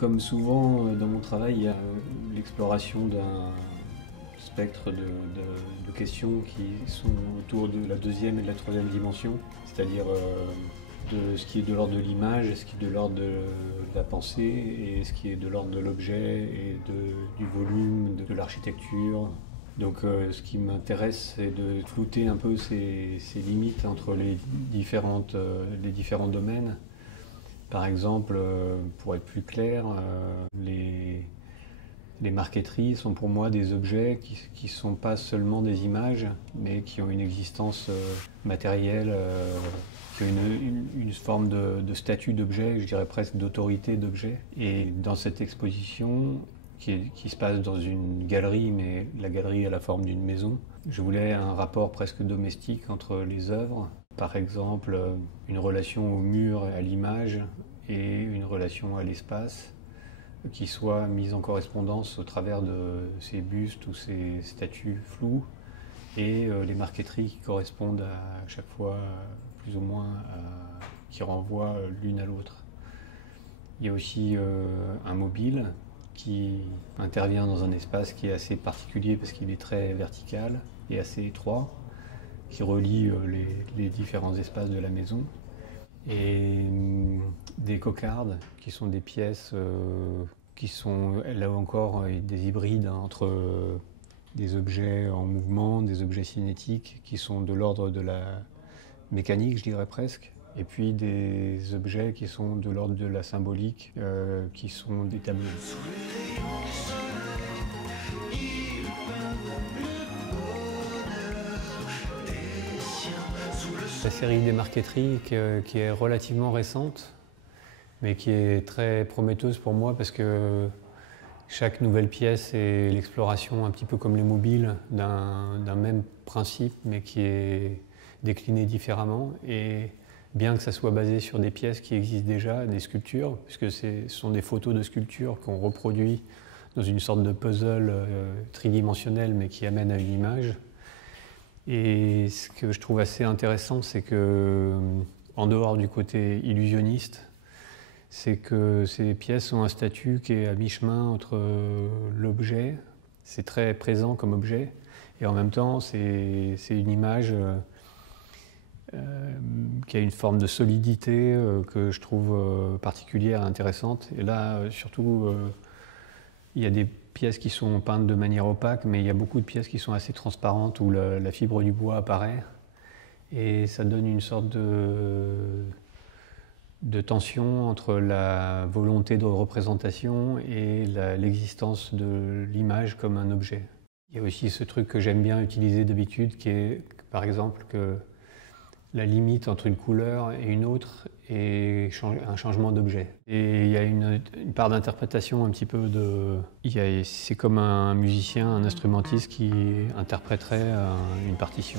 Comme souvent dans mon travail, il y a l'exploration d'un spectre de questions qui sont autour de la deuxième et de la troisième dimension, c'est-à-dire de ce qui est de l'ordre de l'image, ce qui est de l'ordre de la pensée et ce qui est de l'ordre de l'objet et du volume, de l'architecture. Donc ce qui m'intéresse, c'est de flouter un peu ces limites entre les différents domaines. Par exemple, pour être plus clair, les marqueteries sont pour moi des objets qui ne sont pas seulement des images, mais qui ont une existence matérielle, qui ont une forme de statut d'objet, je dirais presque d'autorité d'objet. Et dans cette exposition, qui se passe dans une galerie, mais la galerie a la forme d'une maison, je voulais un rapport presque domestique entre les œuvres. Par exemple, une relation au mur et à l'image et une relation à l'espace qui soit mise en correspondance au travers de ces bustes ou ces statues floues et les marqueteries qui correspondent à chaque fois plus ou moins qui renvoient l'une à l'autre. Il y a aussi un mobile qui intervient dans un espace qui est assez particulier parce qu'il est très vertical et assez étroit, qui relie les différents espaces de la maison. Et des cocardes, qui sont des pièces qui sont là encore des hybrides entre des objets en mouvement, des objets cinétiques, qui sont de l'ordre de la mécanique, je dirais presque, et puis des objets qui sont de l'ordre de la symbolique, qui sont des tableaux. La série des marqueteries qui est relativement récente, mais qui est très prometteuse pour moi parce que chaque nouvelle pièce est l'exploration un petit peu comme les mobiles d'un même principe, mais qui est décliné différemment. Et bien que ça soit basé sur des pièces qui existent déjà, des sculptures, puisque ce sont des photos de sculptures qu'on reproduit dans une sorte de puzzle tridimensionnel, mais qui amène à une image. Et ce que je trouve assez intéressant, c'est que, en dehors du côté illusionniste, c'est que ces pièces ont un statut qui est à mi-chemin entre l'objet, c'est très présent comme objet, et en même temps, c'est une image qui a une forme de solidité que je trouve particulière et intéressante. Et là, surtout, il y a des pièces qui sont peintes de manière opaque, mais il y a beaucoup de pièces qui sont assez transparentes où la fibre du bois apparaît. Et ça donne une sorte de tension entre la volonté de représentation et l'existence de l'image comme un objet. Il y a aussi ce truc que j'aime bien utiliser d'habitude, qui est par exemple que la limite entre une couleur et une autre est un changement d'objet. Et il y a une part d'interprétation un petit peu c'est comme un musicien, un instrumentiste qui interpréterait une partition.